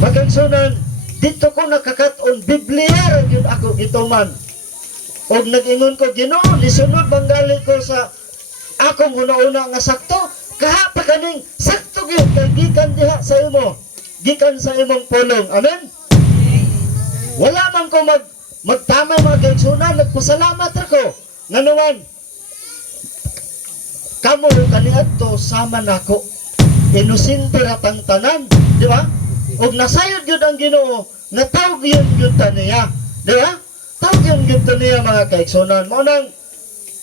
Pagkansunan, dito ko nakakaton, Biblia yun ako gituman. Og nag-ingon ko, Ginoo, lisunod banggali ko sa akong una-una nga sakto, kaha pa kaning sakto gyud kay gikan diha sa imo, gikan sa imong pulong. Amen. Wala man ko magtamay mga kaigsunan, nagpasalamat ako. Nganuman, kamo kaniadto sama nako. Inosente ratang tanan, di ba? Og nasayod gyud ang Ginoo, natawag gyud taniya, di ba? Tawag gyud taniya mga kaigsunan. Mao nang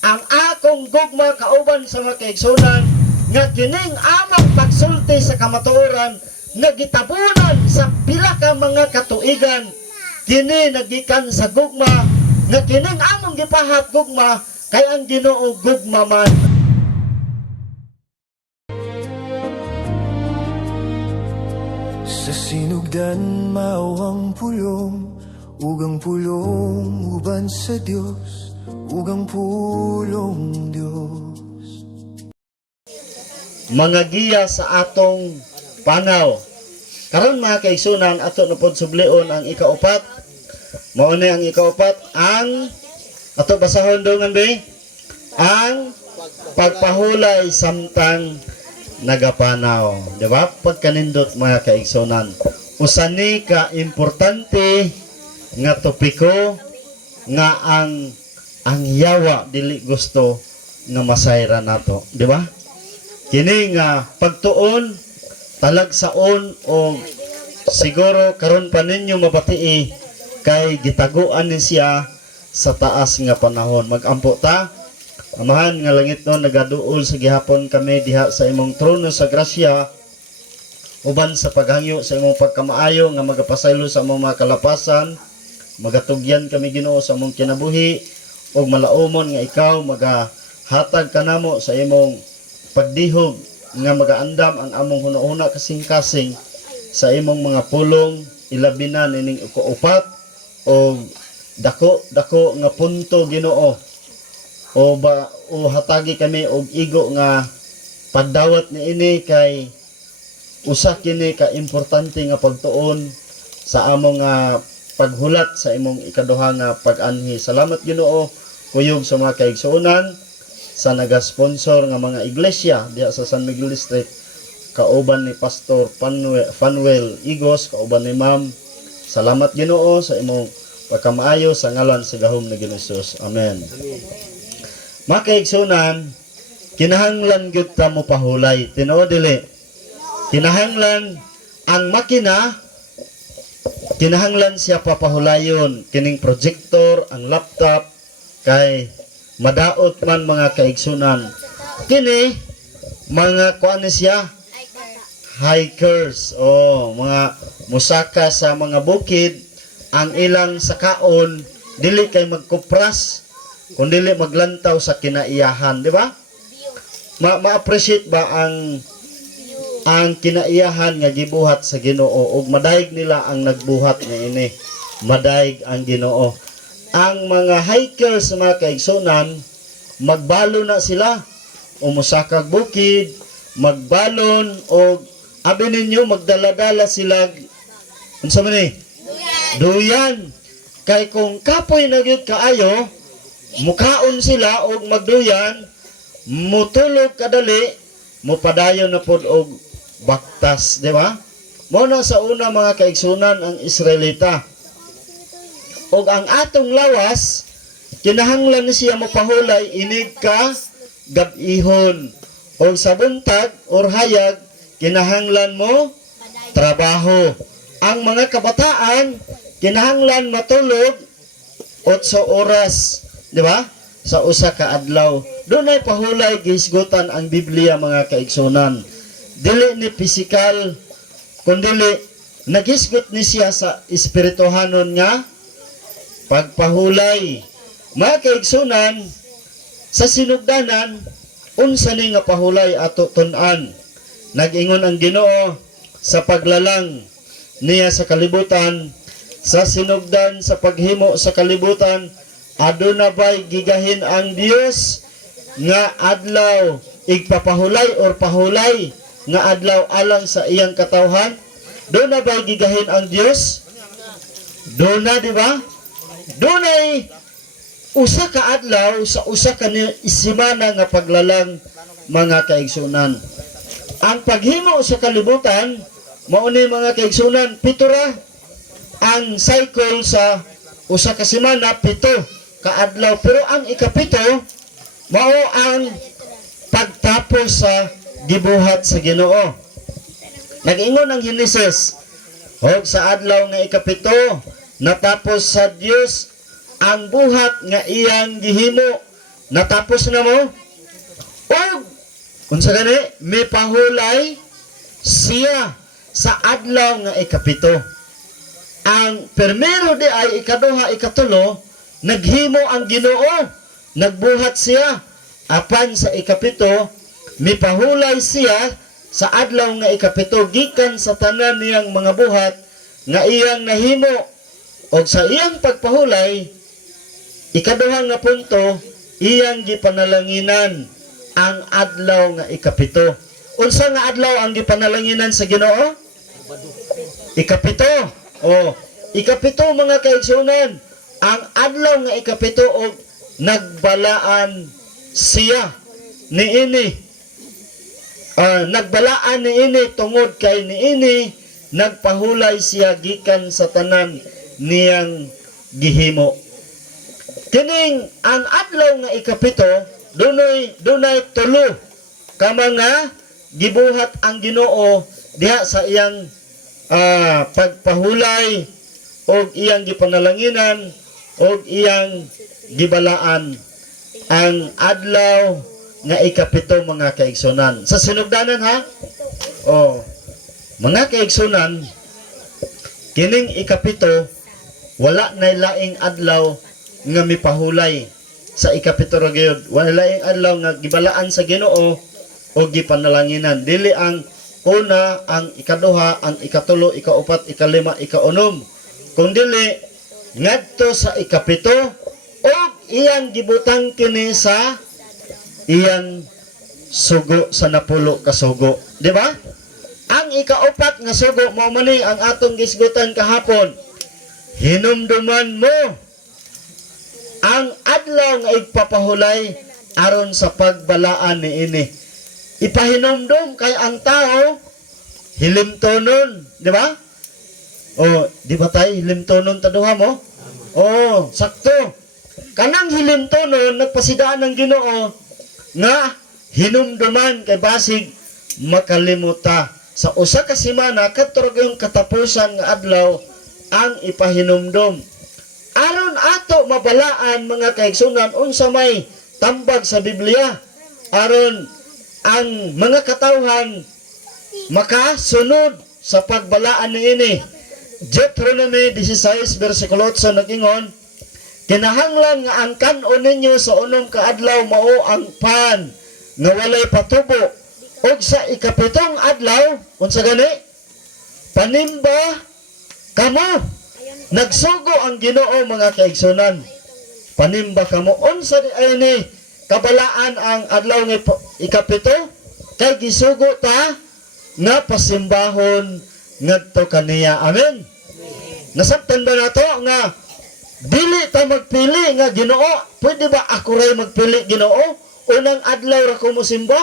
ang akong gugma kauban sa mga kaigsunan nga kining amang pagsulti sa kamatuoran nga gitabunan sa pila ka mga katuigan, kini nagikan sa gugma nga kining among gipahat gugma kay ang Ginoo gugma man. Sa sinugdan mawang pulong, ugang pulong uban sa Dios, ugang pulong Dios. Mga giya sa atong panaw. Karon mga kaigsunan, ato na pod sublion ang ikaupat. Mao ni ang ikaupat, ang ato basahon dungan be, ang pagpahulay samtang nagapanaw. Di ba? Pagkanindot mga kaigsunan. Usa ni ka importante nga topiko nga ang yawa dili gusto nga masayra nato. Di ba? Kini nga pagtuon talagsaon o siguro karon pa ninyo mabatii kay gitaguan ni siya sa taas nga panahon. Magampo ta. Amahan nga langit no, nagaduol sa gihapon kami diha sa imong trono sa grasya, uban sa paghangyo sa imong pagkamaayo nga magapasaylo sa among mga kalapasan. Magatugyan kami Ginoo sa among kinabuhi, og malaumon nga ikaw magahatag kanamo sa imong pagdihog nga magaandam ang among hunahuna kasing-kasing sa imong mga pulong, ilabi na nining upat o dako nga punto Ginoo. O hatagi kami og igo nga pagdawat ni ini kay usa kini ka importante nga pagtuon sa among paghulat sa imong ikaduha nga pag-anhi. Salamat Ginoo kuyog sa mga kaigsuonan sa naga-sponsor nga mga iglesia diha sa San Miguel Street, kauban ni Pastor Fanuel Igos, kauban ni Ma'am. Salamat Ginoo sa imong pagkamaayo sa ngalan sa gahom ni Ginoong Hesus. Amen. Mga kaigsunan, kinahanglan gyud ta mo pahulay. Tinuod dili. Kinahanglan ang makina, kinahanglan siya papahulayon. Kining projector, ang laptop, kay madaot man mga kaigsunan. Kini, mga kuan siya, hikers, o mga musaka sa mga bukid, ang ilang sakaon, dili kay magkupras, kundi maglantaw sa kinaiyahan, di ba? Ma-appreciate ba ang kinaiyahan nga gibuhat sa Ginoo, ug madayeg nila ang nagbuhat nga ini. Madayeg ang Ginoo. Ang mga hikers sa mga kaigsunan, magbalo na sila, umusakag bukid, magbalon, o abi ninyo magdaladala sila, unsa man ni? Duyan. Kay kung kapoy na gyud kaayo, mukaon sila og magduyan, mutulog kadali, mupadayon na pod og baktas, di ba? Mo na sa una mga kaigsunan ang Israelita. Og ang atong lawas, kinahanglan siya mapahulay inig ka gab-ihon. Og sa buntag or hayag, kinahanglan mo trabaho. Ang mga kabataan, kinahanglan matulog 8 oras. Di ba? Sa usa ka adlaw. Doon ay pahulay gisgutan ang Biblia mga kaigsunan. Dili ni pisikal, kundi nagisgot ni siya sa espirituhanon nga pagpahulay. Mga kaigsunan, sa sinugdanan, unsa ni nga pahulay ato tun-an. Nag-ingon ang Ginoo sa paglalang niya sa kalibutan, sa sinugdan sa paghimo sa kalibutan, aduna ba'y gigahin ang Dios nga adlaw igpapahulay or pahulay nga adlaw alang sa iyang katawhan? doon na ba gigahin ang Dios? Doon na, di ba? Doon ay usa ka adlaw sa usa ka semana nga paglalang mga kaigsunan. Ang paghimo sa kalibutan mao ni mga kaigsunan, 7 ra ang cycle sa usa ka semana, 7 ka adlaw, pero ang ikapito mao ang pagtapos sa gibuhat sa Ginoo. Nag-ingon ang Henesis, og sa adlaw nga ikapito natapos sa Dios ang buhat nga iyang gihimo. Natapos na mo. Og unsa gani mipahulay siya sa adlaw nga ikapito. Ang permero di ay ikaduha, ikatulo, naghimo ang Ginoo, nagbuhat siya. Apan sa ikapito mipahulay siya sa adlaw nga ikapito gikan sa tanan niyang mga buhat nga iyang nahimo. Og sa iyang pagpahulay, ikaduha nga punto, iyang gipanalanginan ang adlaw nga ikapito. Unsa nga adlaw ang gipanalanginan sa Ginoo? Ikapito. Ikapito mga kaigsunan, ang adlaw nga ikapito og nagbalaan siya niini. Nagbalaan niini tungod kay niini nagpahulay siya gikan sa tanan niyang gihimo. Kining ang adlaw nga ikapito, dunay 3 ka mga gibuhat ang Ginoo diha sa iyang pagpahulay og iyang gipanalanginan og iyang gibalaan ang adlaw nga ikapito mga kaigsunan. Sa sinugdanan ha? Mga kaigsunan, kining ikapito wala na laing adlaw nga mipahulay sa ikapito ra gyud. Wala laing adlaw nga gibalaan sa Ginoo o gipanalanginan. Dili ang una, ang ikaduha, ang ikatulo, ikaupat, ikalima, ikaunom. Kung dili ngadto sa ikapito o iyang gibutang kini sa iyang sugo sa napulo ka sugo. Di ba? Ang ikaupat nga sugo mao man ni ang atong gisgutan kahapon. Hinumduman mo ang adlaw nga igpapahulay aron sa pagbalaan niini. Ipahinumdum kay ang tao hilimtonon, di ba? Di ba tayo hilimtonon taduha mo? Sakto. Kanang hilimtonon nagpasidaan ng Ginoo nga hinumduman kay basig makalimuta. Sa usa ka semana kadto yung katapusan nga adlaw ang ipahinumdum. Aron ato mabalaan mga kaigsunan unsa may tambag sa Biblia, aron ang mga katawhan makasunod sa pagbalaan niini. Deuteronomy 16 versikulo 8 nag-ingon, kinahanglan nga ang kanon ninyo sa unom ka adlaw mao ang pan nga walay patubo, ug sa ikapitong adlaw unsa gani? Panimba kamo. Nagsugo ang Ginoo mga kaigsunan. Panimba kamo. Unsa ni kabalaan ang adlaw nga ikapito? Kay gisugo ta nga pasimbahon ngadto kaniya. Amen. Nasabtan ba nato nga dili ta magpili nga Ginoo? Pwede ba ako ray magpili Ginoo? Unang adlaw ra ko mosimba,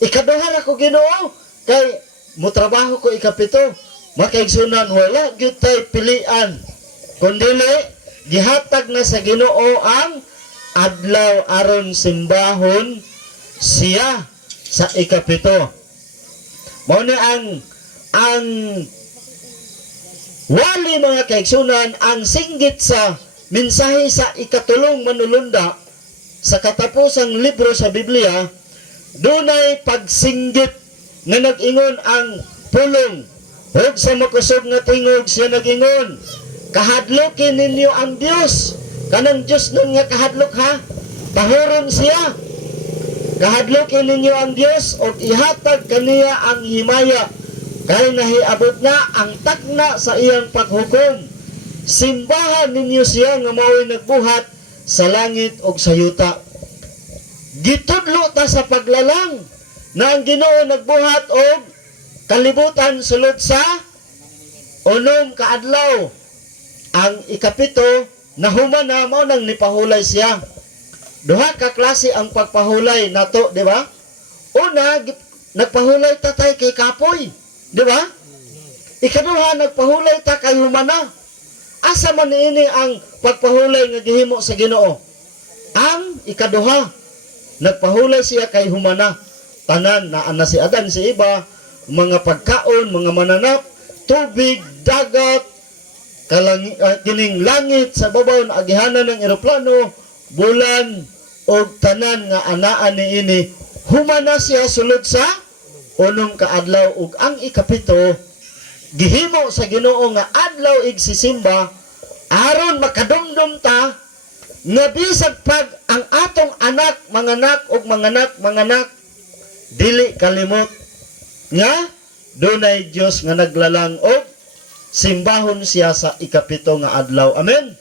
ikaduha ra ko Ginoo, kay motrabaho ko ikapito. Makaigsunan wala gyud tay pilian. Kundili gihatag na sa Ginoo ang adlaw aron simbahon siya sa ikapito. Mao ni ang wali mga kaigsunan, ang singgit sa mensahe sa ikatulong manulunda sa katapusang libro sa Biblia, dunay pagsinggit nga nag-ingon ang pulong. Ug sa makusog nga tingog siya nag-ingon, kahadlokin ninyo ang Dios. Kanang Dios nun nga kahadlok ha, pahuron siya. Kahadlokin ninyo ang Dios o ihatag kaniya ang himaya, kay nahiabot na ang takna sa iyang paghukom. Simbahan ninyo siya nga mao'y nagbuhat sa langit o sa yuta. Gitudlo ta sa paglalang na ang Ginoo nagbuhat og kalibutan sulod sa unom ka adlaw. Ang ikapito, nahumana mo nang nipahulay siya. Duha ka klase ang pagpahulay nato, di ba? Una, nagpahulay ta tay kay kapoy, di ba? Ikaduha, nagpahulay ta kay humana. Asa man niini ang pagpahulay nga gihimo sa Ginoo? Ang ikaduha, nagpahulay siya kay humana. Tanan na ana si Adan, si iba, mga pagkaon, mga mananap, tubig, dagat, kining langit sa babaw na agihanan ng eroplano, bulan, o tanan nga anaan niini, humana siya sulod sa unong kaadlaw. Ug ang ikapito, gihimo sa Ginoo nga adlaw igsisimba aron makadumdum ta nga bisag pag ang atong anak manganak dili kalimot nga dunay Dios nga naglalang og simbahon siya sa ikapito nga adlaw. Amen.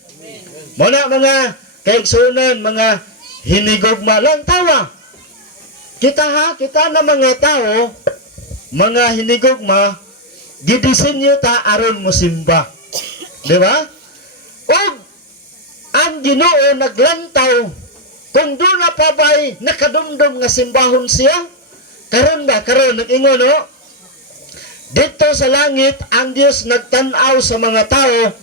Muna mga kaigsunan, mga hinigugma lang tawa. Kita na mga tao, mga hinigugma, gidisenyo ta aron mo simba. Di ba? O ang Ginoo naglantaw kung doon na pa ba'y nakadumdum nga simbahon siya. Karon nag-ingon, no? Dito sa langit ang Dios nagtanaw sa mga tao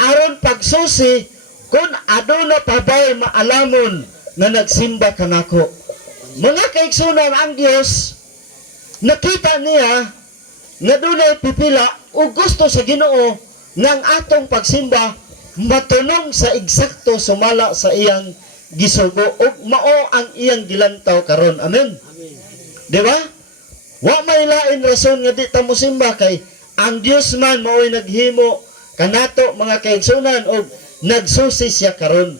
aron pagsusi kung aduna pa ba'y maalamon na nagsimba kanako. Mga kaigsunan, ang Dios nakita niya nga dunay pipila o gusto sa Ginoo nga ang atong pagsimba matunong sa eksakto sumala sa iyang gisugo o mao ang iyang gilantaw karon. Amen. Di ba? Wa may lain rason nga di ta mosimba kay ang Dios man mao'y naghimo kanato mga kaigsunan o nagsusi siya karon.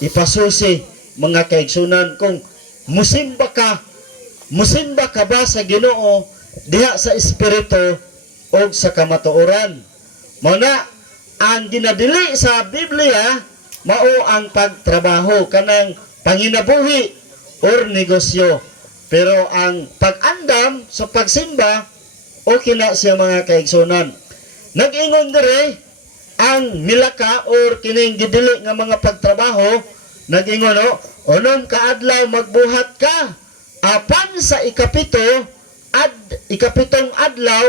Ipasusi mga kaigsunan kung musimba ka ba sa Ginoo diha sa espiritu o sa kamatuoran. Muna, ang ginadili sa Biblia mao ang pagtrabaho kanang panginabuhi or negosyo. Pero ang pag-andam sa pagsimba okay na siya mga kaigsunan. Nag-ingon dire ang milaka or kining gidili nga mga pagtrabaho, nag-ingon, unom kaadlaw magbuhat ka apan sa ikapitong adlaw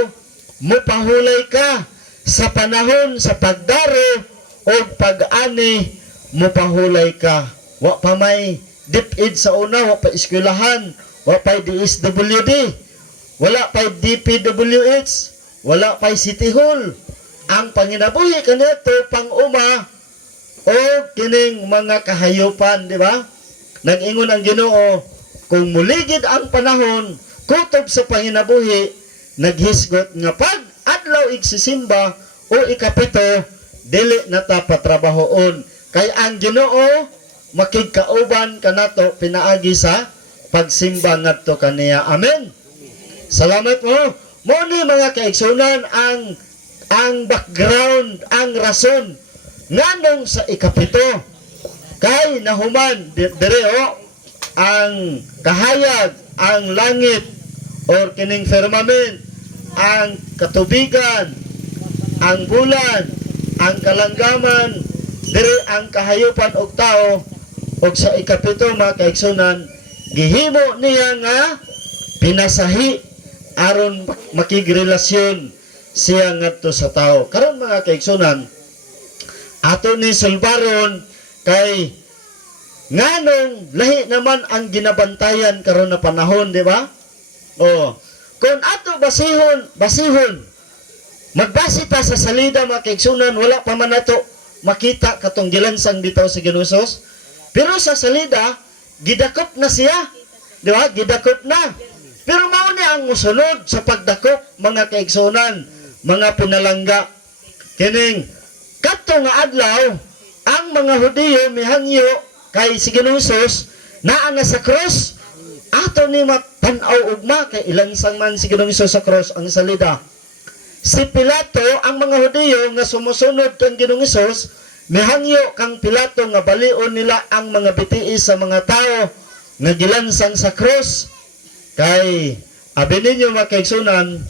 mupahulay ka sa panahon sa pagdaro o pag-ani mupahulay ka. Wa pa may DepEd sa una, wa pa eskwelahan, wa pa DSWD, wala pa DPWH, wala pa City Hall. Ang panginabuhi kanito pang-uma o kining mga kahayupan, di ba? Nag-ingon ang Ginoo, kung muligid ang panahon, kutob sa panginabuhi, naghisgot nga pag adlaw igsisimba o ikapito, dili na ta patrabahoon. Kay ang Ginoo makigkauban kanato pinaagi sa pagsimba ngadto kaniya. Amen. Salamat mo. Mo ni mga kaigsunan ang background, ang rason nganong sa ikapito kay nahuman dire ang kahayag, ang langit or kining firmament, ang katubigan, ang bulan, ang kalanggaman, dire ang kahayupan og tao. Og sa ikapito mga kaigsunan, gihimo niya nga pinasahi aron makigrelasyon siya ngadto sa tao. Karon mga kaigsunan, ato ni sulbaron kay nganong lahi naman ang ginabantayan karon na panahon, di ba? Kung ato basihon, magbasi ta sa salida mga kaigsunan, wala pa man nato makita katong gilansang bitaw sa Ginusos. Pero sa salida, gidakop na siya. Di ba? Gidakop na. Pero mao ni ang musunod sa pagdakop mga kaigsunan, mga pinalangga. Kining kadto nga adlaw, ang mga Hudiyo mihangyo kay si Ginusos naa na sa cross. Ato ni matanaw ugma kay ilansang man si Ginusos sa cross ang salida. Si Pilato, ang mga Hudiyo nga sumusunod kang Ginusos, mihangyo kang Pilato nga balion nila ang mga bitiis sa mga tao nga gilansang sa cross. Kay abi ninyo mga kaigsunan,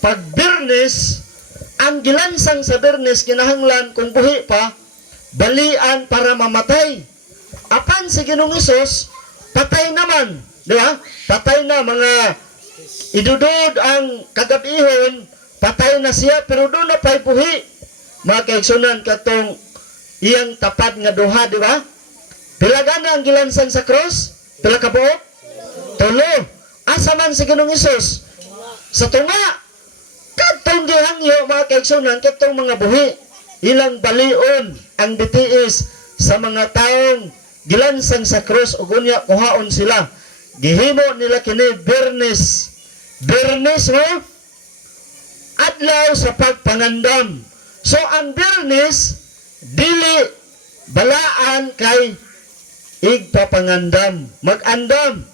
pag Biyernes ang gilansang sa Bernes kinahanglan kung buhi pa, balian para mamatay. Apan si Ginoong Hesus, patay naman, di ba? Patay na mga idudod ang kagabihon, patay na siya, pero doon na pa'y buhi. Mga kaigsunan katong iyang tapad nga duha, di ba? Pila gana ang gilansan sa cross? Pila ka buok? Tulo. Asa man si Ginoong Hesus? Sa tunga. Katong gihangyo, mga kaigsunan, katong mga buhi. Ilang balion ang bitiis sa mga taong gilansang sa cross ug unya kuhaon sila. Gihimo nila kini Bernes. Bernes mo? Adlaw sa pagpangandam. So ang Bernes dili balaan kay igpapangandam, mag-andam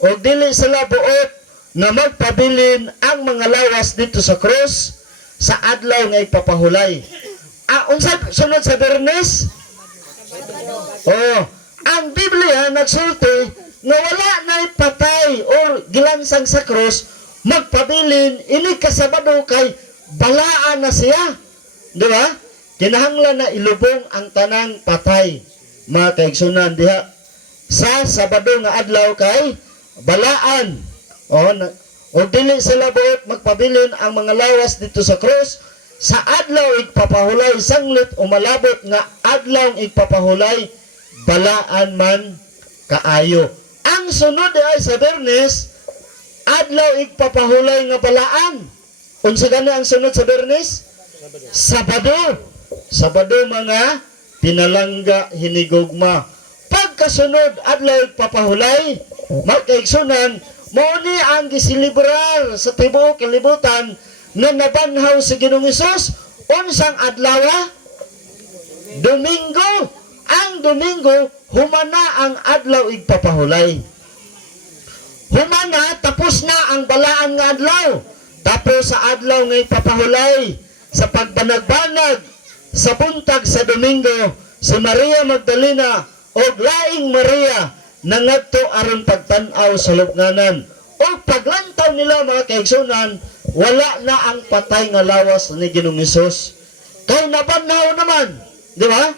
o dili sila buot na magpabilin ang mga lawas dito sa cross sa adlaw nga ipapahulay. Unsa sunod sa Bernes? Ang Biblia nagsulti nga wala na ipatay o gilansang sa cross magpabilin ini kasabado kay balaan na siya. Di ba? Kinahanglan na ilubong ang tanang patay. Mga kaigsunan diha sa Sabado nga adlaw kay balaan. O dili sila buot magpabilin ang mga lawas dito sa cross sa adlaw igpapahulay sanglit o malabot nga adlaw igpapahulay balaan man kaayo. Ang sunod ay sa Bernes adlaw igpapahulay nga balaan. Unsa gani ang sunod sa Bernes? Sabado. Sabado mga pinalangga hinigugma. Pagkasunod adlaw igpapahulay, magkaigsunan, mao ni ang gisilibrar sa tibuok kalibutan na nabanhaw si Ginoong Hesus unsang adlaw? Domingo. Ang Domingo humana ang adlaw igpapahulay. Humana tapos na ang balaan nga adlaw. Tapos sa adlaw nga igpapahulay sa pagbanag-banag sa buntag sa Domingo, si Maria Magdalena o laing Maria nangadto aron pagtan-aw sa lubnganan. O paglantaw nila mga kaigsunan, wala na ang patay nga lawas ni Ginoong Hesus. Kay nabanhaw naman, di ba?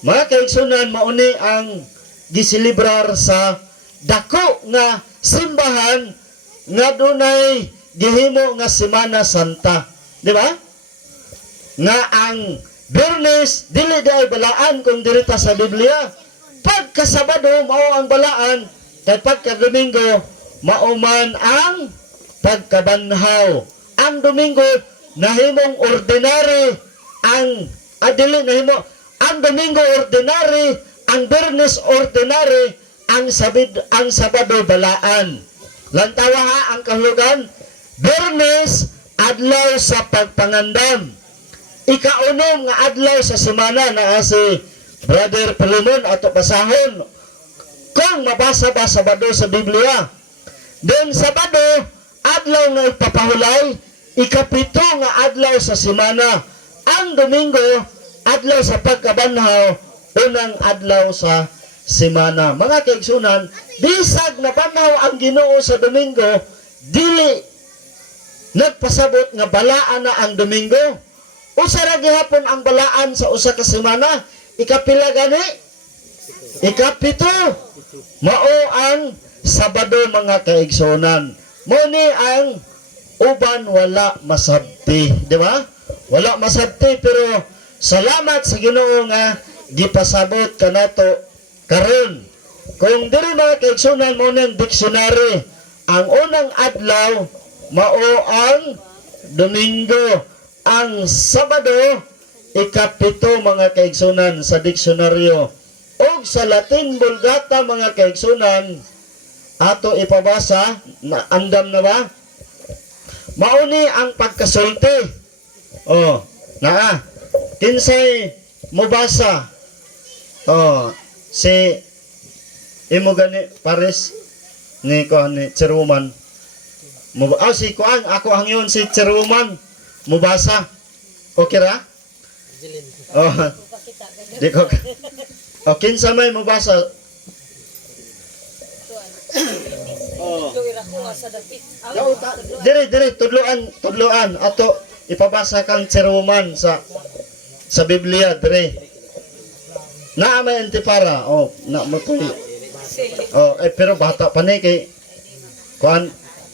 Mga kaigsunan, mauni ang gisilibrar sa dako nga simbahan nga dunay gihimo nga Semana Santa, di ba? Nga ang Bernes dili day balaan kung dirita sa Biblia. Pagka Sabado mao ang balaan, kay pagka Domingo mao man ang pagkabanhaw. Ang Domingo nahimong ordinary, ang Domingo ordinary, ang Bernes ordinary, ang Sabado balaan. Lantawa ha ang kahulugan. Bernes adlaw sa pagpangandam. Ikaunom nga adlaw sa semana na si Brother Pilimon ato basahon kung mabasa ba Sabado sa Biblia. Then Sabado adlaw nga ipapahulay, ikapito nga adlaw sa semana. Ang Domingo adlaw sa pagkabanhaw, unang adlaw sa semana. Mga kaigsunan, bisag na banhaw ang Ginoo sa Domingo, dili nagpasabot nga balaan na ang Domingo. Usa ra gihapon ang balaan sa usa ka semana. Ikapila gani? Ikapito. Mao ang Sabado mga kaigsunan. Mao ni ang uban wala masabti, di ba? Wala masabti pero salamat sa Ginoo nga gipasabot kanato karon. Kung diri mga kaigsunan mo ng dictionary, ang unang adlaw mao ang Domingo. Ang Sabado ikapito mga kaigsunan sa diksyonaryo. O sa Latin Vulgata mga kaigsunan ato ipabasa na andam na ba? Mauni ang pagkasulti. Kinsay mubasa. Si imo gani Paris ni Cheruman. Si kuan ako hangyon si Cheruman mubasa. Okay ra? Di ko. Kinsa may mubasa? Dire tudloan ato ipabasa kang chairwoman sa Biblia dire. Na may antipara, na mo to. Pero bata pa ni kay kuan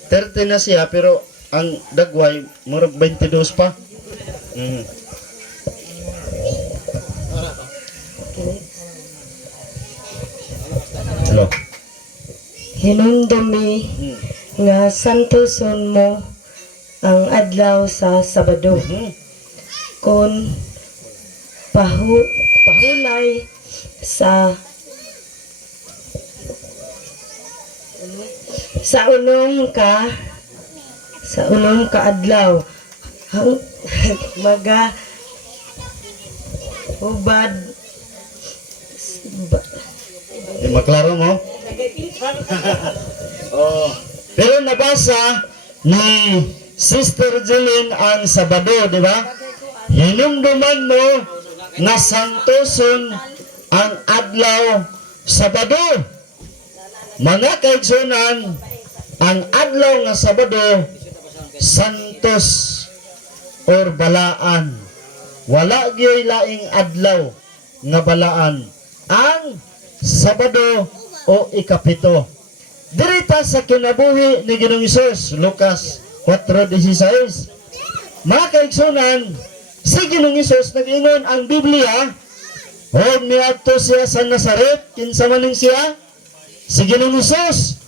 30 na siya pero ang dagway murag 22 pa. Hello. Hinumdumi nga santuson mo ang adlaw sa Sabado. Kung pahulay sa unong ka adlaw maga ubad Maklaro mo? Pero nabasa ni Sister Jeline ang Sabado, di ba? Hinumduman mo na santoson ang adlaw Sabado. Mga kaigsunan, ang adlaw nga Sabado, santos or balaan. Wala gyoy laing adlaw nga balaan. Ang Sabado o ikapito. Dirita sa kinabuhi ni Ginoong Hesus, Lucas 4:16. Mga kaigsunan, si Ginoong Hesus nag-ingon ang Biblia, miadto siya sa Nazaret, kinsa maning siya? Si Ginoong Hesus,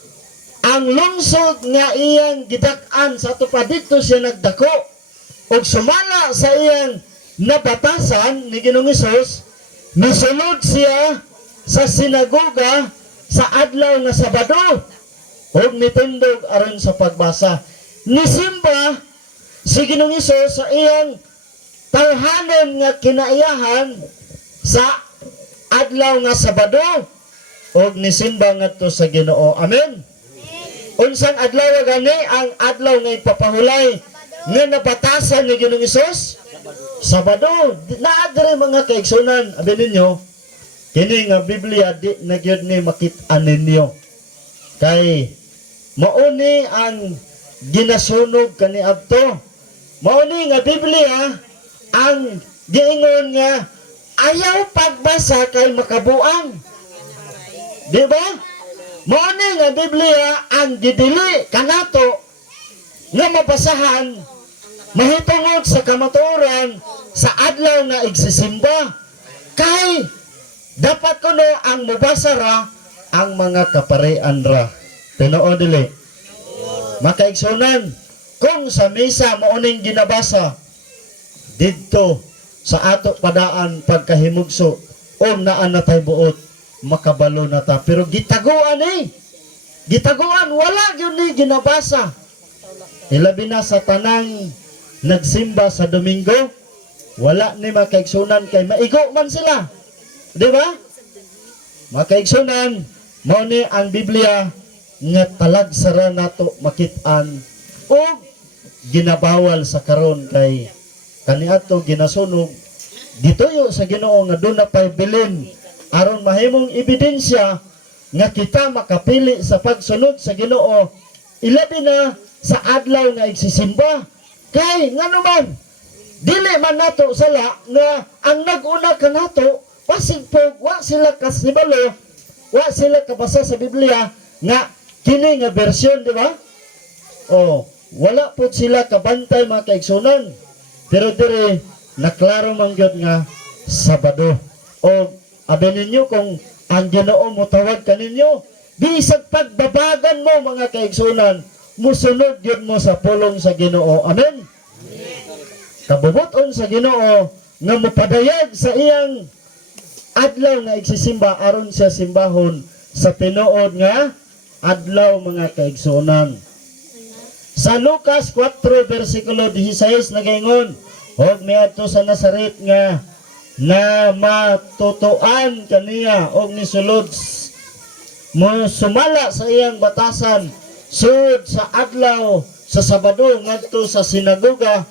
ang lungsod nga iyang gidak-an sa ato pa dito siya nagdako. Og sumala sa iyang nabatasan ni Ginoong Hesus, misulod siya sa sinagoga sa adlaw nga Sabado ug mitindog aron sa pagbasa. Nisimba si Ginoong Hesus sa iyang talhanon nga kinaiyahan sa adlaw nga Sabado ug nisimba ngadto sa Ginoo. Amen. Unsang adlaw gani ang adlaw nga ipapahulay nga nabatasan ni Ginoong Hesus? Sabado. Naadre mga kaigsunan, abi ninyo, kini nga Biblia di na gyud ni makit-an ninyo. Kay mauni ang ginasunog kaniadto. Mauni nga Biblia ang giingon nga ayaw pagbasa kay makabuang. Di ba? Mauni nga Biblia ang gidili kanato nga mabasahan mahitungod sa kamatuoran sa adlaw nga igsisimba. Kay dapat kuno ang mubasa ra ang mga kaparean ra. Tinuod dili. Makaigsunan, kung sa misa mauning ginabasa didto sa ato padaan pagkahimugso o naan na tay buot, makabalo na ta. Pero gitaguan gitaguan, wala yun ni ginabasa. Ilabi na sa tanang nagsimba sa Domingo, wala ni makaigsunan kay maigo man sila. Di ba? Makaigsunan, mao ni ang Biblia nga talagsara nato makit-an o ginabawal sa karon kay kaniadto ginasunog ditoyo sa Ginoo nga doon na pay bilin aron mahimong ebidensya nga kita makapili sa pagsunod sa Ginoo ilabi na sa adlaw nga igsisimba. Kay ngano man dili man nato sala nga ang nag-una kanato pasigpog wa sila kasibalo, wa sila kabasa sa Biblia nga kini nga bersyon, di ba? Wala po sila kabantay mga kaigsunan. Pero dire naklaro man gyud nga Sabado. Abi ninyo kung ang Ginoo mo tawag kaninyo, bisag pagbabagan mo mga kaigsunan, musunod gyud mo sa pulong sa Ginoo. Amen. Kabubuton sa Ginoo nga mopadayag sa iyang adlaw nga igsisimba aron siya simbahon sa tinuod nga adlaw mga kaigsunan. Sa Lucas 4 versikulo 16 nagaingon, og miadto sa Nazaret nga na matutuan kaniya og nisulod mo sumala sa iyang batasan sud sa adlaw sa Sabado ngadto sa sinagoga.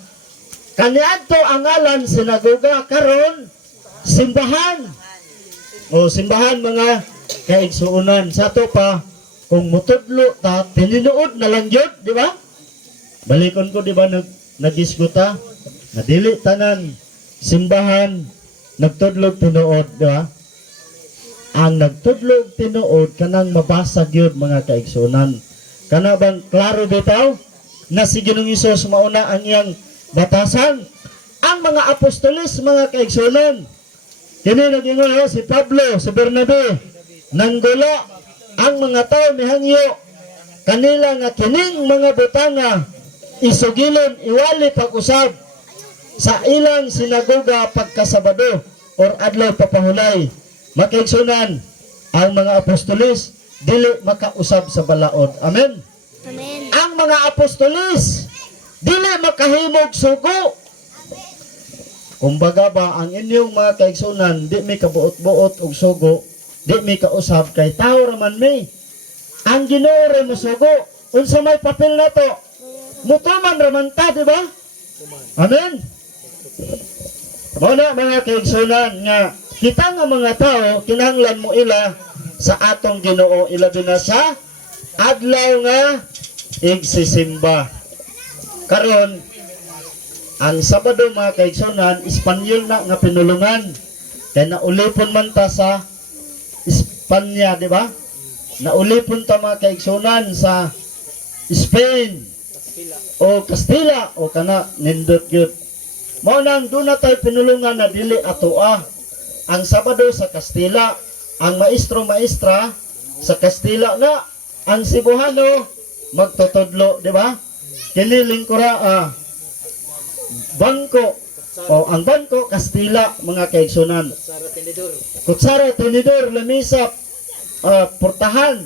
Kaniadto ang ngalan sinagoga karon simbahan. Simbahan mga kaigsuunan. Sa to pa, kung mutudlo ta, tininuod na lang yun, di ba? Balikon ko, di ba, nagisguta? Na dili tanan simbahan nagtudlog tinuod, di ba? Ang nagtudlog tinuod kanang mabasag yun mga kaigsunan. Kana bang klaro bitaw na si Ginoong Hesus mauna ang iyang batasan? Ang mga apostolis mga kaigsunan, kini nagingon si Pablo, si Bernabe, nanggula ang mga tao mihangyo kanila nga kining mga butanga isugilon iwali pag-usab sa ilang sinagoga pagkasabado or adlaw papahulay. Makaigsunan, ang mga apostolis dili makausab sa balaod. Amen. Amen. Ang mga apostolis dili makahimog sugo. Kumbaga ba ang inyong mga kaigsunan di mi kabuot-buot og sugo, di mi kausab kay tao raman mi. Ang Ginoo ray mo sugo. Unsa may papel na to? Mutuman raman ta, di ba? Amen. Muna mga kaigsunan nga kita nga mga tao kinahanglan mo ila sa atong Ginoo, ilabi na sa adlaw nga igsisimba. Karon ang Sabado mga kaigsunan Espanyol na nga pinulungan kay naulipon man ta sa Espanya, di ba? Naulipon ta mga kaigsunan sa Spain o Castilla o kana nindot gyud. Mao nang doon na tayo pinulungan na dili atoa. Ang Sabado sa Kastila, ang maestro-maestra sa Kastila na, ang Cebuano magtutudlo, di ba? Kiniling kura bangko o ang bangko Kastila mga kaigsunan. Kutsara, tinidor, lamisa, portahan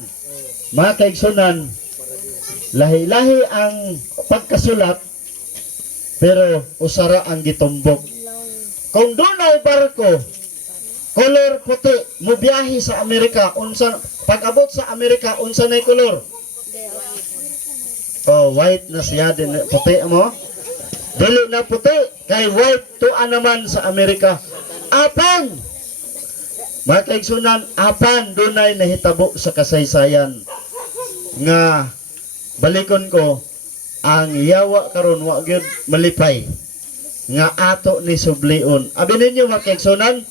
mga kaigsunan. Lahi-lahi ang pagkasulat pero usara ang gitumbok. Kung doon ay barko color puti mo biyahe sa Amerika, unsa pag-abot sa Amerika unsa nay color? Oh, white na siya din, puti mo. Dili na puti kay white tuan naman sa Amerika. Apan mga kaigsunan, apan dunay nahitabo sa kasaysayan nga balikon ko ang yawa karon wa gyud malipay nga ato ni sublion. Abi ninyo mga kaigsunan,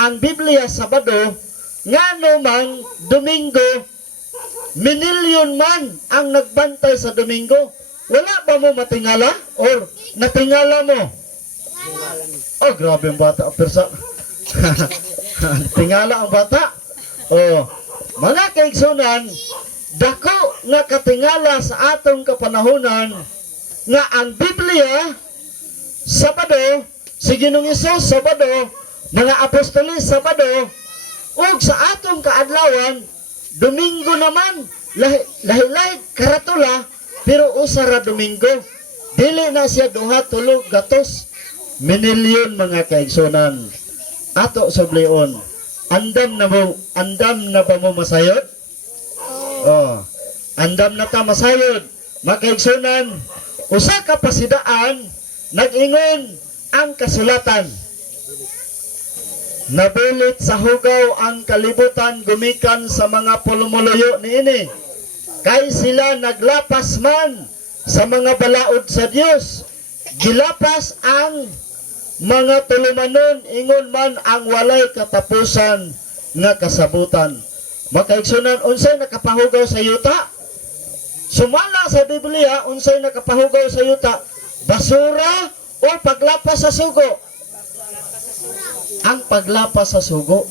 ang Biblia Sabado nga man Domingo minilyon man ang nagbantay sa Domingo. Wala ba mo matingala or natingala mo? Oh, grabe ang bata persa. Tingala ang bata. Oh, mga kaigsunan, dako nga katingala sa atong kapanahonan nga ang Biblia Sabado, si Ginoong Hesus Sabado, mga apostolis Sabado, ug sa atong kaadlawan Domingo naman lahi-lahi karatula pero usara Domingo. Dili na siya duha tulog gatos minilyon mga kaigsunan. Ato sublion, andam na ba mo masayod? Oh, andam na ta masayod. Mga kaigsunan, usa ka pasidaan nag-ingon ang kasulatan. Nabulit sa hugaw ang kalibutan gumikan sa mga pulumuluyo niini. Kay sila naglapas man sa mga balaod sa Dios. Gilapas ang mga tulumanon, ingon man ang walay katapusan nga kasabutan. Makaigsunan, unsay nakapahugaw sa yuta? Sumala sa Biblia, unsay nakapahugaw sa yuta? Basura o paglapas sa sugo? Ang paglapas sa sugo,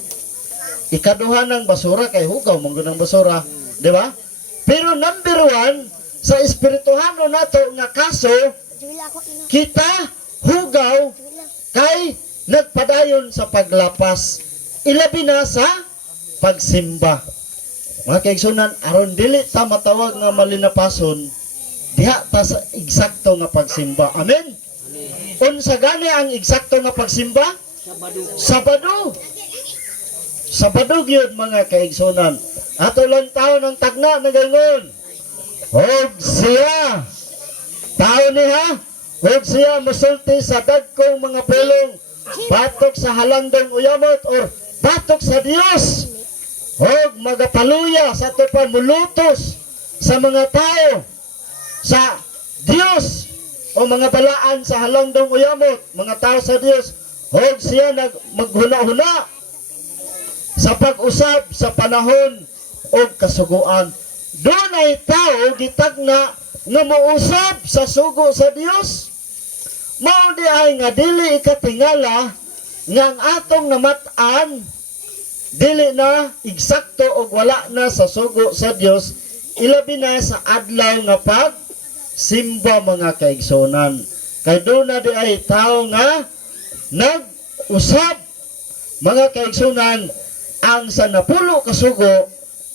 ikaduha ng basura kay hugaw mong ng basura, di ba? Pero number 1 sa espirituhano nato nga kaso, kita hugaw kay nagpadayon sa paglapas, ilabi na sa pagsimba. Mga kaigsunan, aron dili ta matawag nga malinapason, diha ta sa eksakto nga pagsimba. Amen. Unsa gani ang eksakto nga pagsimba? Sabado. Sabado gyud mga kaigsunan. Ato lang taon ng tagna nagangon. Og siya tao niya, og siya musulti sa dagkong mga pulong batok sa halandong uyamot or batok sa Dios. Og magapaluya sa tupa mulutos sa mga tao sa Dios o mga balaan sa halangdong uyamot, mga tao sa Dios, hog siya maghuna-huna sa pag-usab sa panahon o kasuguan. Doon ay tao gitagna nga mausab sa sugo sa Dios. Mao di ay nga dili ikatingala nga ang atong namatan dili na eksakto o wala na sa sugo sa Dios, ilabi na sa adlaw nga pagsimba mga kaigsonan. Kay doon na di ay tao nga nag-usab mga kaigsonan ang sa napulo kasugo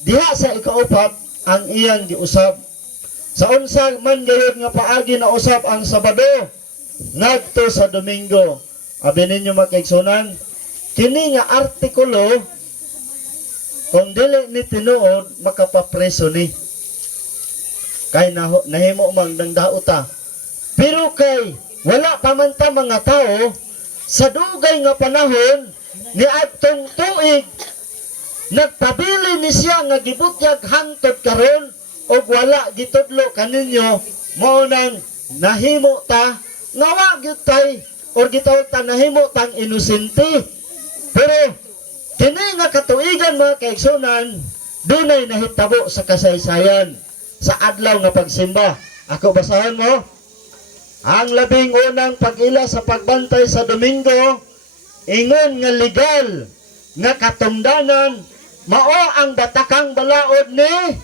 diha sa ikaupat ang iyang giusab. Sa unsa man gayud nga paagi na usab ang Sabado ngadto sa Domingo. Abi ninyo mga kaigsonan, kini nga artikulo kung dili ni tinuod makapapreso ni. Kay nahimo mang dangdauta. Pero kay wala pa man ta mga tao sa dugay nga panahon ni adtong tuig nagpabili ni siya nga gibutyag hangtod karon og wala gitudlo kaninyo mao nang nahimo ta nga wa gyud tay or gitawag ta nahimo tang inosente. Pero kini nga katuigan mga kaigsonan dunay nahitabo sa kasaysayan sa adlaw nga pagsimba. Ako basahan mo. Ang labing unang pag-ila sa pagbantay sa Domingo ingon nga legal nga katungdanan mao ang batakang balaod ni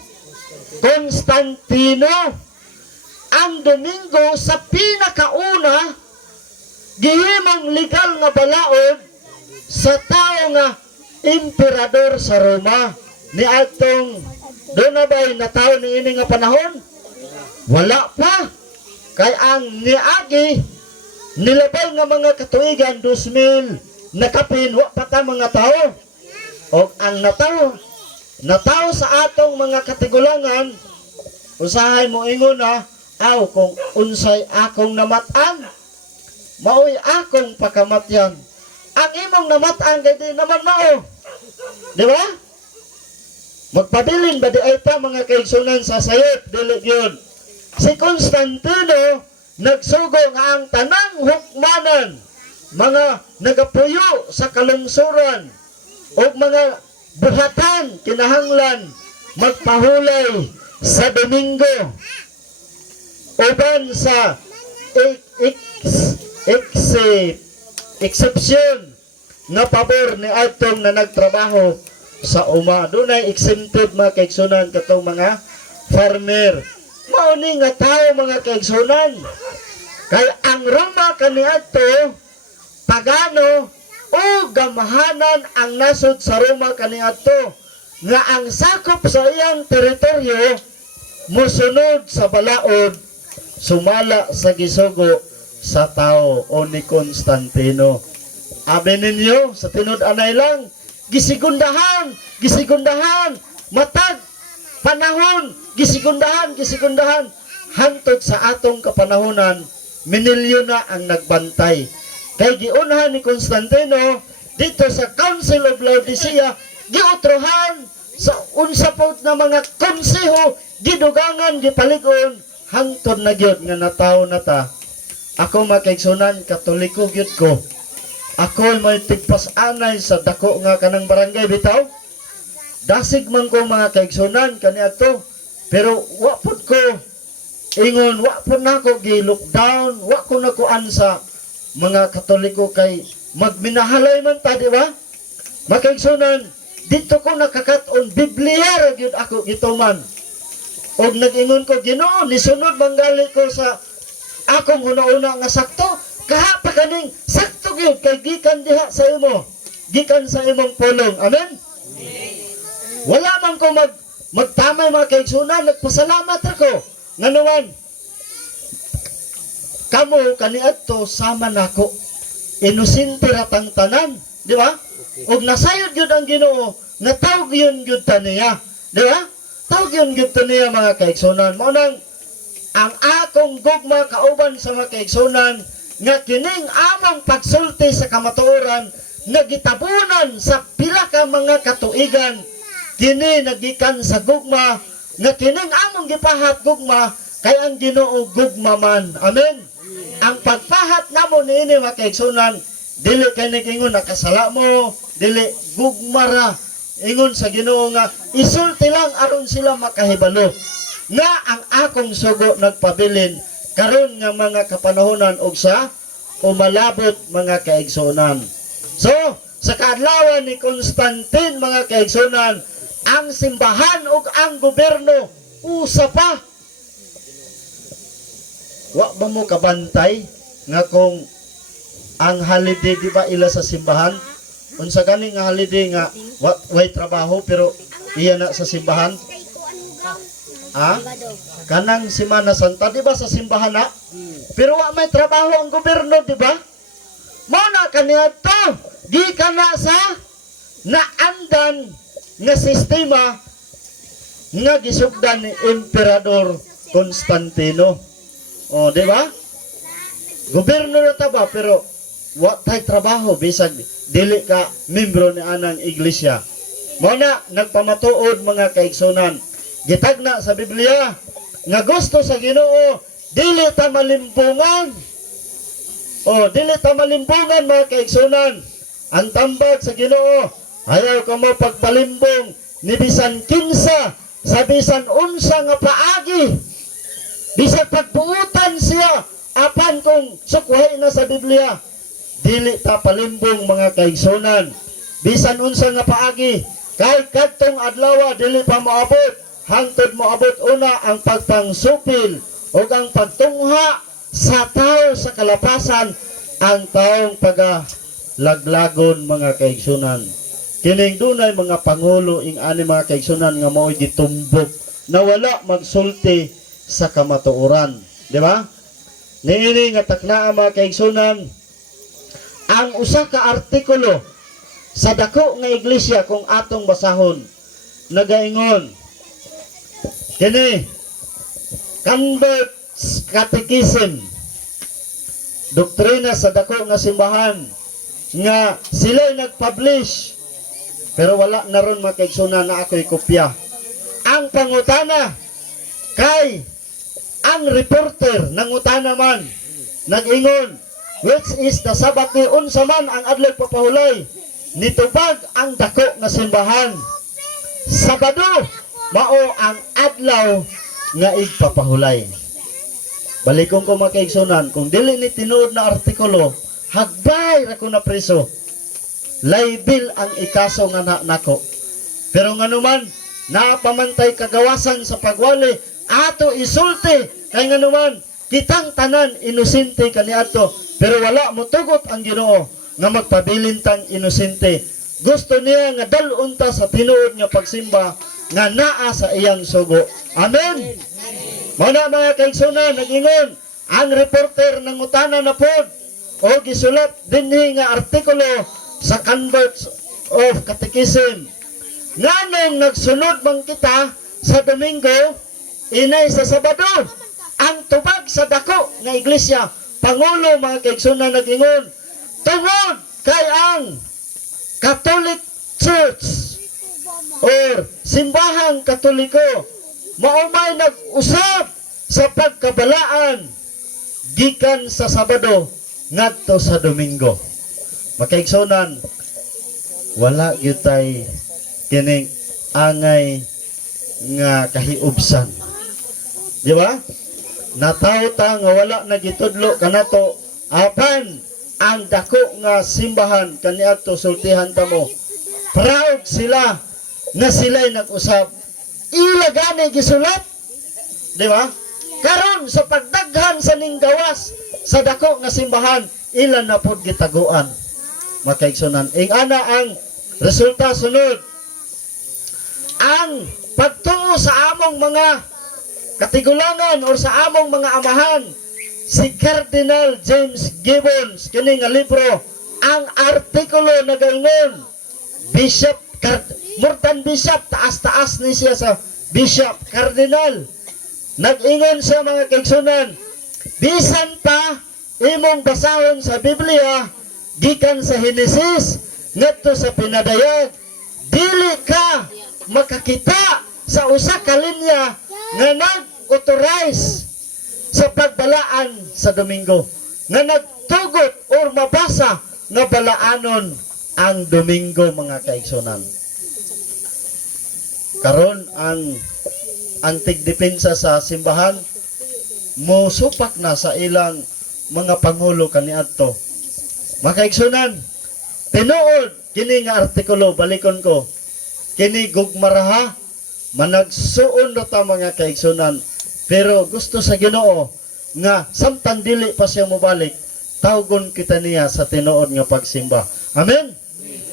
Constantino. Ang Domingo sa pinakauna gihimong legal nga balaod sa tao nga emperador sa Roma. Ni atong doon na ba'y nataw ni ini nga panahon? Wala pa. Kay ang niagi nilabay nga mga katuigan 2000 nakapin wa pa ta mga tao. O ang nataw sa atong mga katigulangan usahay mo ingon na aw kung unsay akong namatan maoy akong pakamatyan. Ang imong namatan kay di naman mao. Di ba? Magpabilin ba di ay ta mga kaigsunan sa sayop dili yun. Si Constantino nagsugo nga ang tanang hukmanan mga nagapuyo sa kalungsuran o mga buhatan kinahanglan magpahulay sa Domingo uban sa exception nga pabor ni atong na nagtrabaho sa uma. Dunay exempted mga kaigsunan katong mga farmer. Mao ni nga tao mga kaigsunan. Kay ang Roma kaniadto pagano o gamahanan ang nasod sa Roma kaniadto nga ang sakop sa iyang teritoryo musunod sa balaod sumala sa gisugo sa tao o ni Constantino. Abi ninyo sa tinud-anay lang gisigundahan matag panahon gisigundahan hantod sa atong kapanahonan minilyon na ang nagbantay. Kay giunhan ni Constantino dito sa Council of Laodicea giutrohan sa unsa pod na mga konseho gidugangan gipalig-on hangtod na gyud nga nataw na ta. Ako makaigsunan Katoliko gyud ko. Ako may tigpas-anay sa dako nga kanang barangay bitaw. Dasig man ko mga kaigsunan kaniadto. Pero wa pud ko ingon, wa pud nako gi-lockdown, wa ko nakuan sa mga Katoliko kay magminahalay man ta, di ba? Makaigsunan, dito ko nakakat-on Biblia ra gyud ako gituman. Og nag-ingon ko, Ginoo, nisunod manggali ko sa akong una-una nga sakto. Kaha pa kaning sakto gyud kay gikan diha sa imo, gikan sa imong pulong. Amen. Wala man ko magtamay mga kaigsunan, nagpasalamat ako nganuman kamo kaniadto sama nako inosente ratang tanan, di ba? Og nasayod gyud ang Ginoo nga tawag yun gyud taniya, di ba? Tawag yun gyud taniya mga kaigsunan. Mao nang ang akong gugma kauban sa mga kaigsunan nga kining among pagsulti sa kamatuoran nga gitabunan sa pila ka mga katuigan kini nagikan sa gugma nga kining among gipahat gugma kay ang Ginoo gugma man. Amen. ang pagpahat namo niini mga kaigsunan, dili kay ingon nakasala mo, dili gugmara. Ingon sa Ginoo nga isulti lang aron sila makahibalo nga ang akong sugo nagpabilin karon nga mga kapanahonan og sa umalabot mga kaigsunan. So, sa kaadlawan ni Constantine mga kaigsunan, ang simbahan ug ang gobyerno usa pa. Wa ba mo kabantay nga kung ang holiday di ba ila sa simbahan? Unsa gani nga holiday nga way trabaho pero iya na sa simbahan? Ah? Kanang Semana Santa di ba sa simbahan na? Pero wa may trabaho ang gobyerno di ba? Mao na kaniadto gikan na sa naandan nga sistema nga gisugdan ni Emperador Constantino. O, di ba? Gobyerno na ta ba pero wa tay trabaho bisag dili ka membro ni anang iglesia. Mao na nagpamatuod mga kaigsunan. Gitagna sa Biblia nga gusto sa Ginoo dili ta malimbungan. O dili ta malimbungan mga kaigsunan. Ang tambag sa Ginoo ayaw ka mo pagpalimbong ni bisan kinsa sa bisan unsa nga paagi. Bisag pagpuutan siya apan kung sukwahi na sa Biblia dili ta palimbong mga kaigsunan bisan unsa nga paagi kay kadtong adlaw dili pa moabot hangtod moabot una ang pagpangsupil o ang pagtungha sa tao sa kalapasan ang taong pagalaglagon mga kaigsunan. Kining dunay mga pangulo ing ani mga kaigsunan nga mao'y gitumbok na wala magsulti sa kamatuoran, di ba? Niini nga taknaa mga kaigsunan, ang usa ka artikulo sa dako nga iglesia kung atong basahon nagaingon kini Convert's Catechism, doktrina sa dako nga simbahan nga sila nag-publish pero wala na ron mga kaigsunan na ako'y kopya. Ang pangutana kay ang reporter nangutana man nag-ingon which is the Sabbath day unsa man ang adlaw papahulay nitubag ang dako nga simbahan. Sabado mao ang adlaw nga igpapahulay. Balikon ko mga kaigsunan, kung dili ni tinuod na artikulo hagbay ra ko na preso. Laybil ang ikaso nga nako. Pero nganuman napamantay kagawasan sa pagwali ato isulti kay nganuman kitang tanan inosente kaniadto pero wala mo tugot ang Ginoo nga magpabilin tang inosente. Gusto niya nga dalun ta sa tinuod nga pagsimba nga naa sa iyang sugo. Amen. Mao na mga kaigsunan nag-ingon ang reporter nangutana na pod o gisulat dinhi nga artikulo sa Converts of Catechism. Nganong nagsunod man kita sa Domingo inay sa Sabado ang tubag sa dako nga iglesia pangulo mga kaigsunan nag-ingon tungod kay ang Catholic Church or simbahang Katoliko maumay nag-usab sa pagkabalaan gikan sa Sabado ngadto sa Domingo. Makaigsunan wala gyud tay kining angay nga kahiubsan. Di ba? Nataw ta nga wala nagitudlo kanato apan ang dako nga simbahan kaniadto sultihan ta mo. Proud sila nga sila'y nag-usab. Ila gani gisulat. Di ba? Karon sa pagdaghan sa ninggawas sa dako nga simbahan ila na pod gitaguan. Makaigsunan. Ing ana ang resulta sunod. Ang pagtuo sa among mga katigulangan o sa among mga amahan, si Cardinal James Gibbons, kini nga libro, ang artikulo nagaingon, Bishop, more than Bishop, taas-taas ni siya sa Bishop, Cardinal. Nag-ingon sa mga kaigsunan, bisan pa imong basahon sa Biblia, gikan sa Henesis, ngadto sa Pinadayag, dili ka makakita sa usa ka linya nga nag-authorize sa pagbalaan sa Domingo. nga nagtugot or mabasa nga balaanon ang Domingo mga kaigsunan. Karon ang tigdepensa sa simbahan mo supak na sa ilang mga pangulo kaniadto. Mga kaigsunan, tinuod kini nga artikulo balikon ko. Kini gugmaraha managsuon ra ta mga kaigsunan, pero gusto sa Ginoo nga samtang dili pa siya mobalik, tawgon kita niya sa tinuod nga pagsimba. Amen.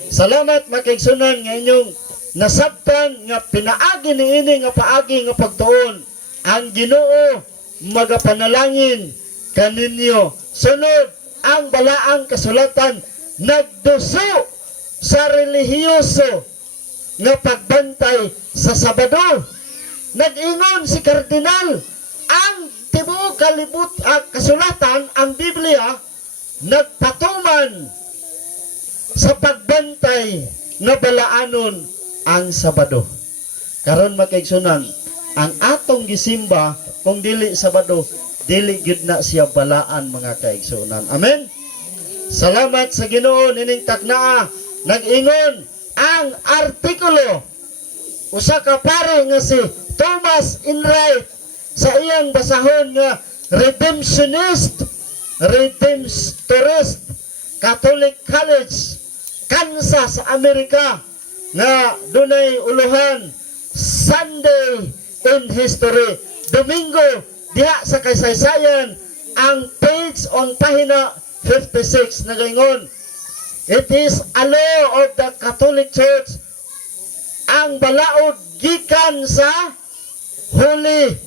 Salamat mga kaigsunan nga inyong nasabtan nga pinaagi niini nga paagi nga pagtuon. Ang Ginoo magapanalangin kaninyo. Sunod ang balaang kasulatan, nagduso sa relihiyoso nga pagbantay sa Sabado. Nag-ingon si Kardinal, ang tibuok kasulatan, ang Biblia, nagpatuman sa pagbantay nga balaanon ang Sabado. Karon makaigsunan, ang atong gisimba kung dili Sabado, dili gyud na siya balaan mga kaigsunan. Amen. Salamat sa Ginoo nining taknaa. Nag-ingon ang artikulo usa ka pare nga si Thomas Enright sa iyang basahon nga Redemptionist Catholic College, Kansas, Amerika, nga dunay uluhan Sunday in History, Domingo diha sa kasaysayan. Ang page on pahina 56 nagaingon, it is a law of the Catholic Church, ang balaod gikan sa Holy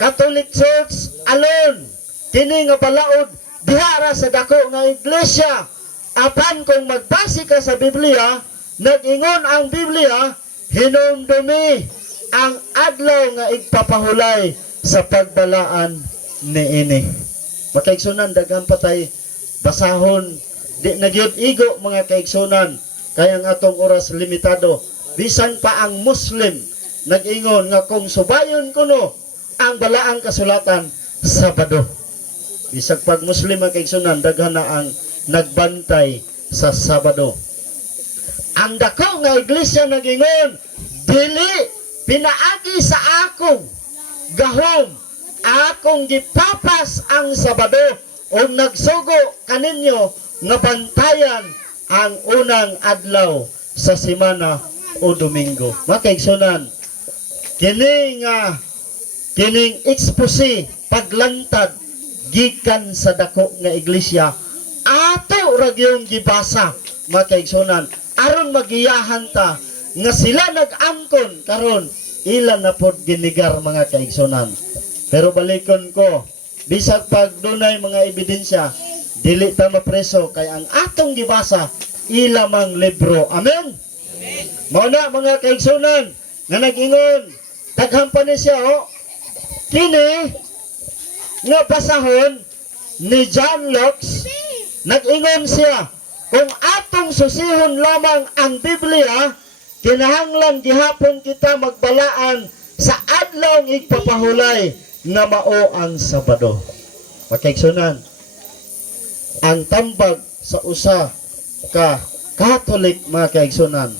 Catholic Church alone. Kini nga balaod diha ra sa dako nga iglesia. Apan kung magbase ka sa Biblia, nag-ingon ang Biblia, hinumdumi ang adlaw nga igpapahulay sa pagbalaan niini. Makaigsunan, daghan patay basahon, di nagyud igo mga kaigsunan, kaya ang atong oras limitado. Bisan pa ang Muslim nag-ingon nga kung subayon kuno ang balaang kasulatan Sabado. Bisag pag Muslim mga kaigsunan, daghan na ang nagbantay sa Sabado. Ang dako nga iglesia nag-ingon, dili pinaagi sa akong gahom, akong gipapas ang Sabado o nagsugo kaninyo nga bantayan ang unang adlaw sa semana o Domingo. Makaigsunan, kining expose paglantad gikan sa dako nga iglesia ato ra gyung gibasa makaigsunan aron magiyahan ta nga sila nag-angkon karon ilan na pod ginigar mga kaigsunan. Pero balikon ko, bisag pag dunay mga ebidensya, dili ta mapreso kay ang atong gibasa ilamang libro. Amen. Mao na mga kaigsunan nga nag-ingon, daghan pa ni siya kini nga basahon ni John Locke. Nag-ingon siya, kung atong susihon lamang ang Biblia, kinahanglan gihapon kita magbalaan sa adlaw ng igpapahulay nga mao ang Sabado. Makaigsunan, ang tambag sa usa ka Catholic mga kaigsunan,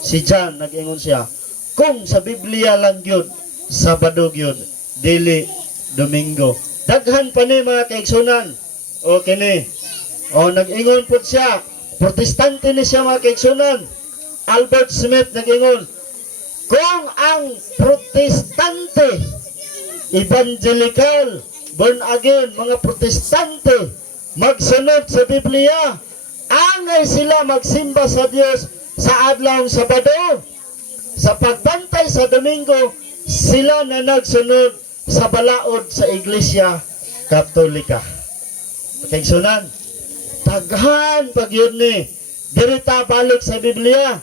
si John, nag-ingon siya, kung sa Biblia lang yun, Sabado yun, dili Domingo. Daghan pa ni mga kaigsunan. O kini, nag-ingon po siya, protestante ni siya mga kaigsunan. Albert Smith nag-ingon, kung ang protestante, evangelical, born again, mga protestante, magsunod sa Biblia, angay sila magsimba sa Diyos sa adlaw ng Sabado. Sa pagbantay sa Domingo, sila na nagsunod sa balaod sa Iglesia Katolika. Kaigsunan, taghan pag yun ni, dirita balik sa Biblia,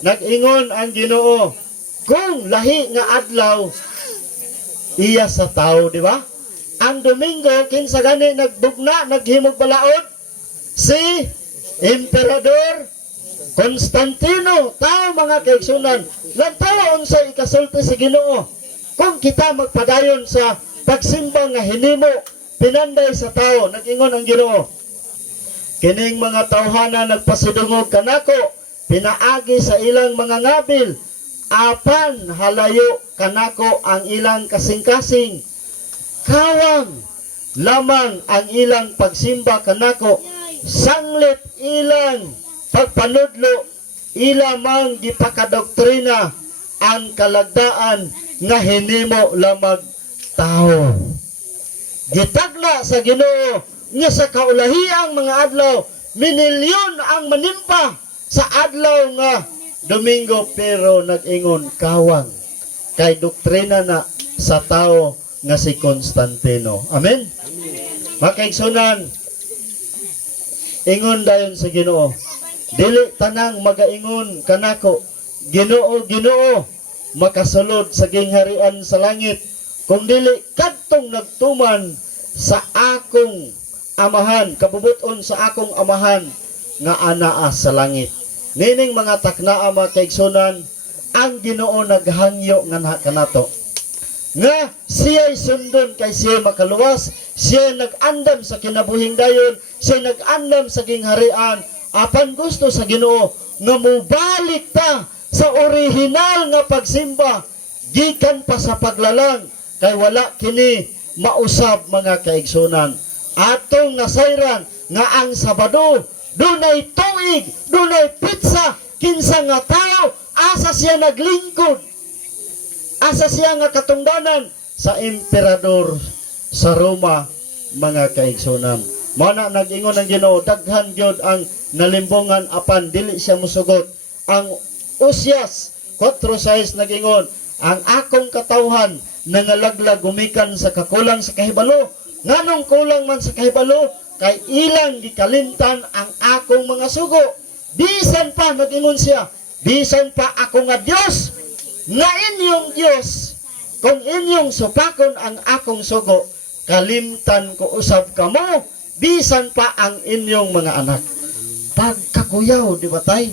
nag-ingon ang Ginoo, kung lahi nga adlaw, iya sa tao, di ba? Ang Domingo, kinsa gani nagbugna, naghimog balaod, si Emperador Constantino, tao mga kaigsunan, lantawa unsay ikasulti sa Ginoo. Kung kita magpadayon sa pagsimba nga hinimo pinanday sa tao. Nag-ingon ang Ginoo, kining mga tawhana nagpasidungog kanako, pinaagi sa ilang mga ngabil, apan halayo kanako ang ilang kasing-kasing. Kawang lamang ang ilang pagsimba kanako, sanglit ilang pagpanudlo, ila mang gipakadoktrina ang kalagdaan nga hinimo lamang tao. Gitagna sa Ginoo nga sa kaulahiyang mga adlaw, minilyon ang manimpa sa adlaw nga Domingo, pero nag-ingon kawang kay doktrina na sa tao nga si Constantino. Amen? Makaigsunan, ingon dayon sa Ginoo, dili tanang magaingon kanako, Ginoo, Ginoo, makasulod sa gingharian sa langit, kung dili kadtong nagtuman sa akong amahan, kabubuton sa akong amahan nga anaa sa langit. Nining mga taknaa mga kaigsunan, ang Ginoo naghangyo nga kanato. Nga siya'y sundon kay siya makaluwas, siya nag-andam sa kinabuhing dayon, siya nag-andam sa gingharian, apan gusto sa Ginoo nga mubalik ta sa orihinal nga pagsimba, gikan pa sa paglalang, kay wala kini mausab mga kaigsunan. Atong nasayran nga ang Sabado, dunay tuig, dunay pizza, kinsa nga tao, asa siya naglingkod, asa siya nga katungdanan sa emperador sa Roma mga kaigsunan. Mana nag-ingon ang Ginoo, daghan gyud ang nalimbongan apan dili siya musugot. Ang Usyas 4:6 nag-ingon, ang akong katawhan nangalaglag gumikan sa kakulang sa kahibalo. Nganong kulang man sa kahibalo, kay ilang gikalimtan ang akong mga sugo. Bisan pa nag-ingon siya, bisan pa ako nga Dios, nga inyong Dios, kung inyong supakon ang akong sugo, kalimtan ko usab kamo, bisan pa ang inyong mga anak. Pagkakuyaw, di ba tay?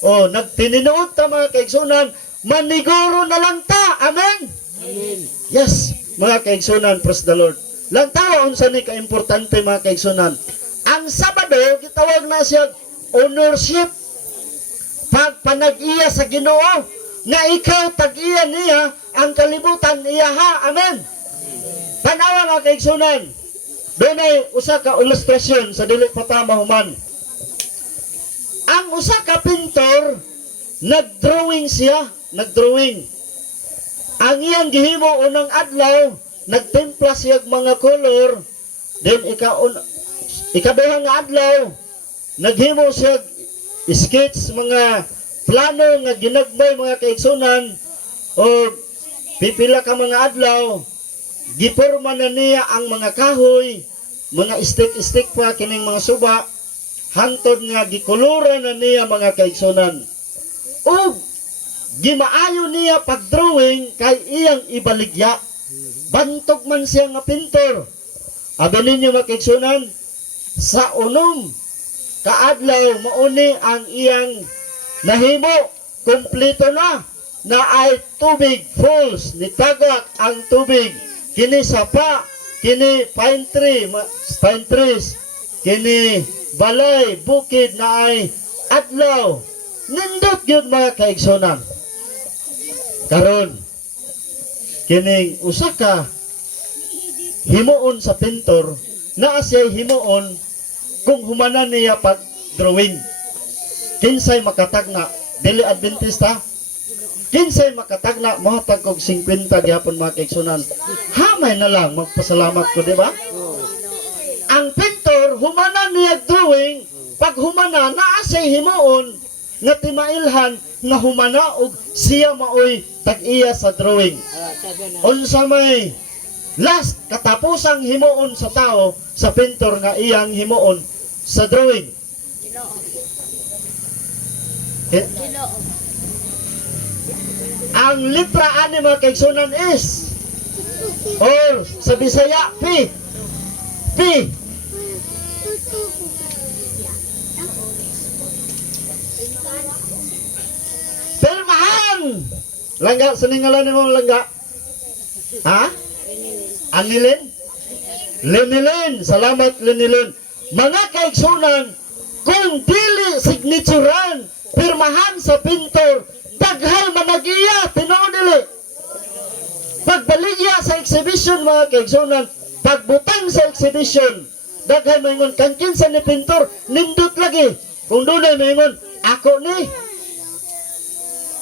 O, nagtininuot ta mga kaigsunan, maniguro na lang ta. Amen? Amen. Yes, mga kaigsunan, praise the Lord. Lang tawa unsa ni ka-importante mga kaigsunan. Ang Sabado, gitawag na siya ownership. Pagpanag-iya sa Ginoo, nga ikaw tag-iya niya, ang kalibutan iya ha. Amen? Tanawa mga kaigsunan, doon ay usa ka ilustrasyon sa dili pa ta mahuman. Ang usa ka pintor, nagdrawing siya, nagdrawing. Ang iyang gihimo unang adlaw, nagtimpla siya mga color, then ikaduhang adlaw, naghimo siya sketch mga plano nga ginagmay mga kaigsunan, o pipila ka mga adlaw, giporma na niya ang mga kahoy, mga stick pa kining mga suba, hantod nga gikolora na niya mga kaigsunan. O gimaayo niya pagdrawing kay iyang ibaligya. Bantog man siya nga pintor. Abi ninyo mga kaigsunan, sa unom kaadlaw mauni ang iyang nahimo, kompleto na ay tubig, falls, nitagak ang tubig, kini sapa, kini pine trees, kini balay, bukid na ay adlaw. Nindot yun mga kaigsunan. Karon, kining usa ka himuon sa pintor, naa siya himuon kung humanan niya pag drawing. Kinsay makatagna, dili Adventista, kinsay makatagna, mahatag kog 50 gihapon mga kaigsunan. Hamay na lang, magpasalamat ko, di ba? Ang pintor, humanan niya drawing, pag humana, naa siya himuon, nga timailhan, nga humana og siya maoy tag-iya sa drawing. Unsa may last katapusang himuon sa tao, sa pintor nga iyang himuon sa drawing. Ang letra ani mga kaigsunan is, or sa Bisaya, P. Pirmahan! Langga, saningalan mo langga? Ha? Anilin? Lenilin, salamat Lenilin. Mga kaigsunan, kung dili signaturan, pirmahan sa pintor, daghay managiya, tinuod dili. Pagbaligya sa exhibition mga kaigsunan, pagbutang sa exhibition, daghay maingon kang kinsa ni pintor, nindot lagi. Kung dunay maingon, ako ni.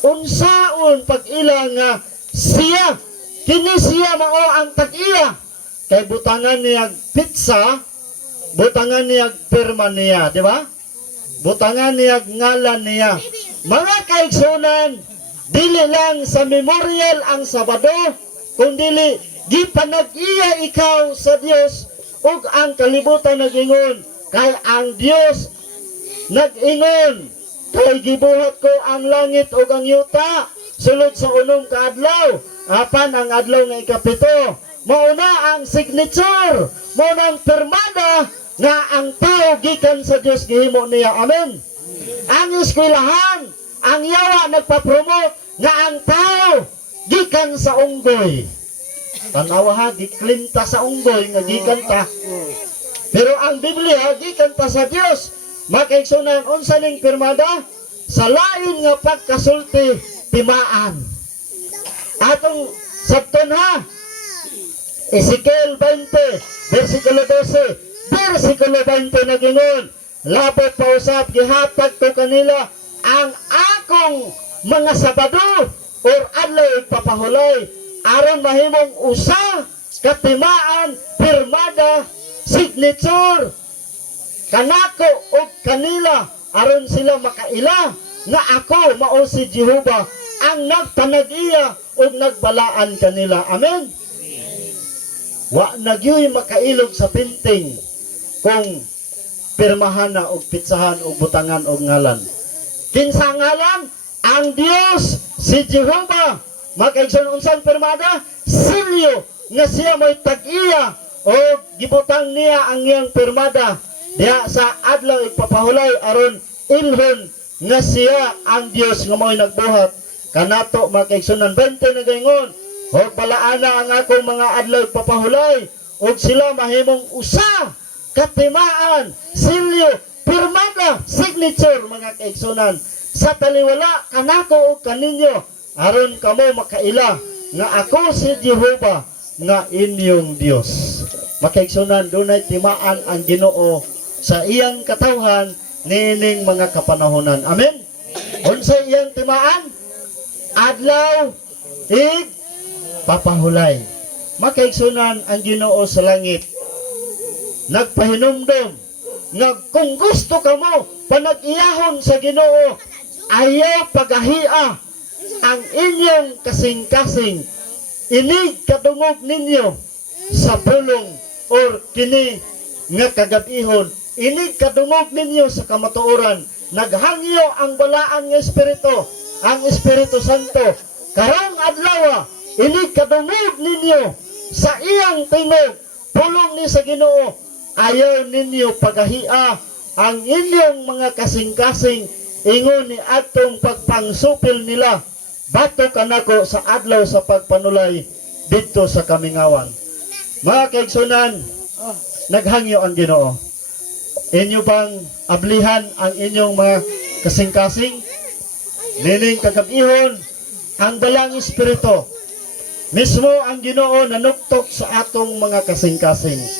Unsaon pag ila nga siya, kini siya mao ang tag-iya. Kay butangan niya pizza, butangan niya pirma niya, di ba? Butangan niya ngalan niya. Mga kaigsunan, dili lang sa memorial ang Sabado, kundi gipanag-iya ikaw sa Dios ug ang kalibutan nag-ingon kay ang Dios nag-ingon kay gibuhat ko ang langit ug ang yuta sulod sa unong kaadlaw apan ang adlaw nga ikapito mao na ang signature mao na ang permada nga ang tao gikan sa Dios gihimo niya. Amen. Ang eskwelahan, ang yawa nagpa-promote nga ang tao gikan sa unggoy. Tanawa ha, giklinta sa unggoy nga gikan ta. Pero ang Biblia gikan ta sa Dios. Makaigsunan unsa ning pirmada sa lain nga pagkasulti timaan. Atong sabton ha. Ezekiel 20 versikulo 12 versikulo 20 nagingon, labot pa usab gihatag ko kanila ang akong mga Sabado or adlaw papahulay aron mahimong usa katimaan pirmada signature kanako o kanila aron sila makaila nga ako mao si Jehova ang nagpanag-iya o nagbalaan kanila. Amen. Wa nagyoy makailog sa pinting kung pirmahan na og pitsahan og butangan og ngalan. Kinsa ngalan? Ang Dios si Jehova. Makaigsoon unsang pirmada? Silyo nga siya may tag-iya o gibutang niya ang iyang pirmada diha sa adlaw ipapahulay aron ilhon nga siya ang Dios nga mo'y nagbuhat kanato. Makaigsunan 20 nagaingon, og balaana ang akong mga adlaw ipapahulay og sila mahimong usa katimaan silyo pirmada signature mga kaigsunan sa taliwala kanako og kaninyo aron kamo makaila nga ako si Jehova nga inyong Dios. Makaigsunan, dunay timaan ang Ginoo sa iyang katawhan nining mga kapanahonan. Amen. Unsa iyang timaan? Adlaw ig papahulay. Makaigsunan, ang Ginoo sa langit nagpahinumdom nga kung gusto ka mo panag-iyahon sa Ginoo, ayaw pagahia ang inyong kasing-kasing, inig kadungog ninyo sa pulong or kini nga kagabihon, inig kadungog ninyo sa kamatuoran, naghangyo ang balaan nga Espiritu, ang Espiritu Santo, karong adlaw, inig kadungog ninyo sa iyang tingog, pulong ni sa Ginoo, ayaw ninyo pagahia ang inyong mga kasing-kasing, ingon ni atong pagpangsupil nila, bato kanako sa adlaw sa pagpanulay dito sa kamingawan. Mga kaigsunan, naghangyo ang Ginoo. Inyo bang ablihan ang inyong mga kasing-kasing? Nining kagabihon, ang balang Espiritu, mismo ang Ginoo nanuktok sa atong mga kasing-kasing.